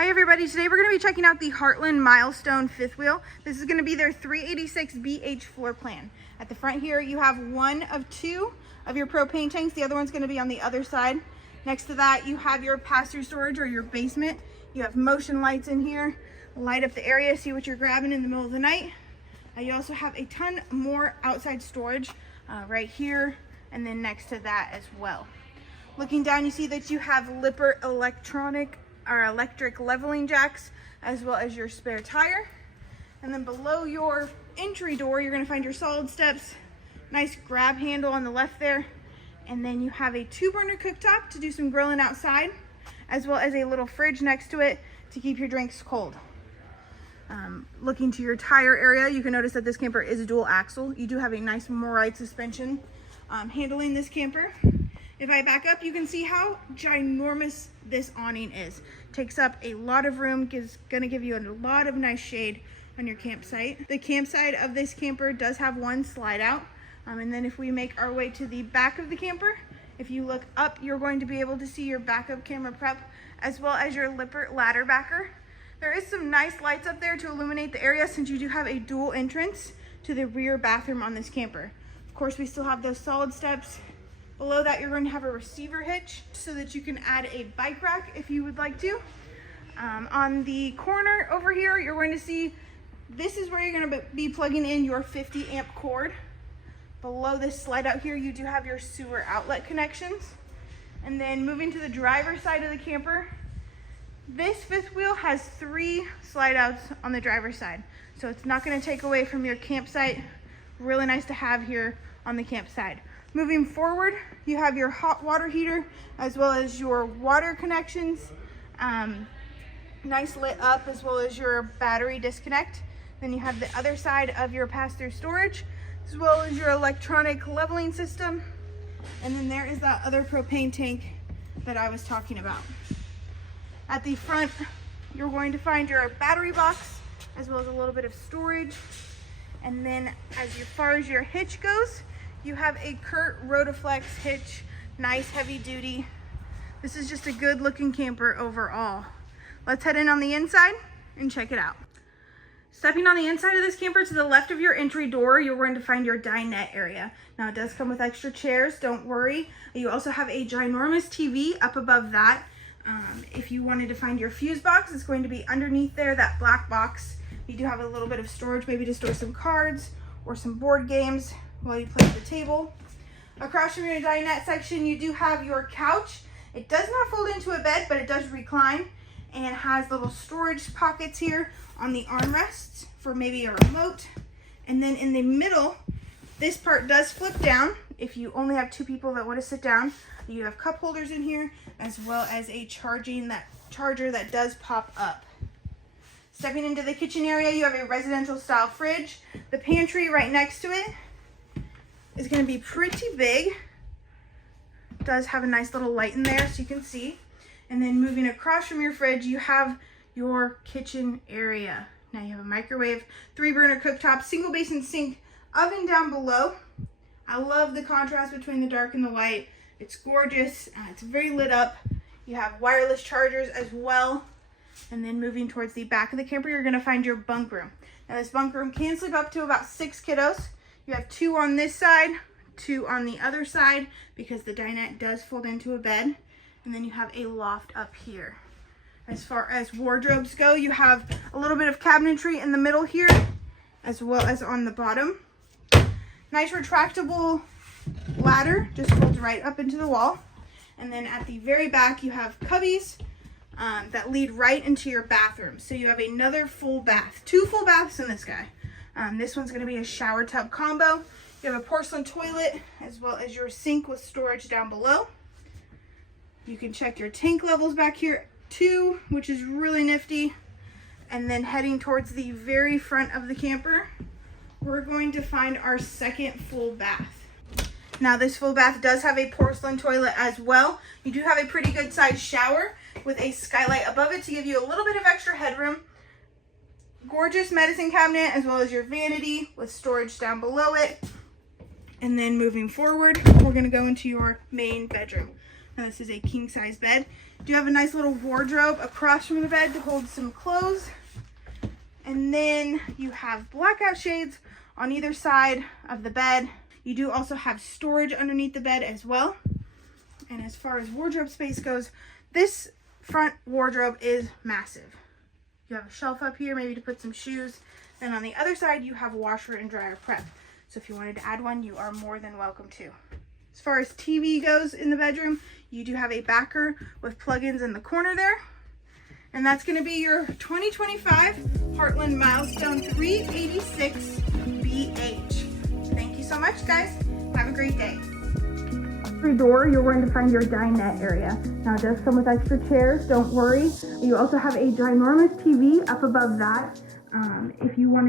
Hi everybody, today we're going to be checking out the Heartland Milestone fifth wheel. This is going to be their 386BH floor plan. At the front here you have one of two of your propane tanks, the other one's going to be on the other side. Next to that you have your pass-through storage or your basement. You have motion lights in here, light up the area, see what you're grabbing in the middle of the night. You also have a ton more outside storage right here and then next to that as well. Looking down you see that you have Lippert electric leveling jacks as well as your spare tire, and then below your entry door you're going to find your solid steps, nice grab handle on the left there, and then you have a 2-burner cooktop to do some grilling outside as well as a little fridge next to it to keep your drinks cold. Looking to your tire area, you can notice that this camper is a dual axle. You do have a nice MORryde suspension handling this camper. If I back up, you can see how ginormous this awning is. Takes up a lot of room, is gonna give you a lot of nice shade on your campsite. The campsite of this camper does have one slide out. And then if we make our way to the back of the camper, if you look up, you're going to be able to see your backup camera prep as well as your Lippert ladder backer. There is some nice lights up there to illuminate the area since you do have a dual entrance to the rear bathroom on this camper. Of course, we still have those solid steps. Below that, you're going to have a receiver hitch so that you can add a bike rack if you would like to. On the corner over here, you're going to see this is where you're going to be plugging in your 50 amp cord. Below this slide out here, you do have your sewer outlet connections. And then moving to the driver's side of the camper, this fifth wheel has 3 slide outs on the driver's side. So it's not going to take away from your campsite. Really nice to have here on the campsite. Moving forward, you have your hot water heater as well as your water connections, nice lit up, as well as your battery disconnect. Then you have the other side of your pass-through storage as well as your electronic leveling system. And then there is that other propane tank that I was talking about. At the front, you're going to find your battery box as well as a little bit of storage. And then as far as your hitch goes, you have a Curt Rotaflex hitch, nice heavy duty. This is just a good looking camper overall. Let's head in on the inside and check it out. Stepping on the inside of this camper, to the left of your entry door, you're going to find your dinette area. Now it does come with extra chairs, don't worry. You also have a ginormous TV up above that. If you wanted to find your fuse box, it's going to be underneath there, that black box. You do have a little bit of storage, maybe to store some cards or some board games while you play at the table. Across from your dinette section, you do have your couch. It does not fold into a bed, but it does recline and has little storage pockets here on the armrests for maybe a remote. And then in the middle, this part does flip down if you only have 2 people that want to sit down. You have cup holders in here as well as a charger that does pop up. Stepping into the kitchen area, you have a residential style fridge. The pantry right next to it is going to be pretty big. It does have a nice little light in there so you can see. And then moving across from your fridge, you have your kitchen area. Now you have a microwave, 3-burner cooktop, single basin sink, oven down below. I love the contrast between the dark and the light. It's gorgeous. It's very lit up. You have wireless chargers as well. And then moving towards the back of the camper, you're going to find your bunk room. Now this bunk room can sleep up to about 6 kiddos. You have 2 on this side, 2 on the other side because the dinette does fold into a bed. And then you have a loft up here. As far as wardrobes go, you have a little bit of cabinetry in the middle here as well as on the bottom. Nice retractable ladder, just folds right up into the wall. And then at the very back you have cubbies that lead right into your bathroom. So you have another full bath, 2 full baths in this guy. This one's going to be a shower tub combo. You have a porcelain toilet as well as your sink with storage down below. You can check your tank levels back here too, which is really nifty. And then heading towards the very front of the camper, we're going to find our second full bath. Now this full bath does have a porcelain toilet as well. You do have a pretty good sized shower with a skylight above it to give you a little bit of extra headroom. Gorgeous medicine cabinet as well as your vanity with storage down below it. And then moving forward, we're going to go into your main bedroom. Now this is a king size bed. You do have a nice little wardrobe across from the bed to hold some clothes. And then you have blackout shades on either side of the bed. You do also have storage underneath the bed as well. And as far as wardrobe space goes, this front wardrobe is massive. You have a shelf up here, maybe to put some shoes. Then on the other side, you have a washer and dryer prep. So if you wanted to add one, you are more than welcome to. As far as TV goes in the bedroom, you do have a backer with plugins in the corner there. And that's going to be your 2025 Heartland Milestone 386BH. Thank you so much, guys. Have a great day. Free door, you're going to find your dinette area. Now it does come with extra chairs, don't worry. You also have a ginormous TV up above that. If you wanted to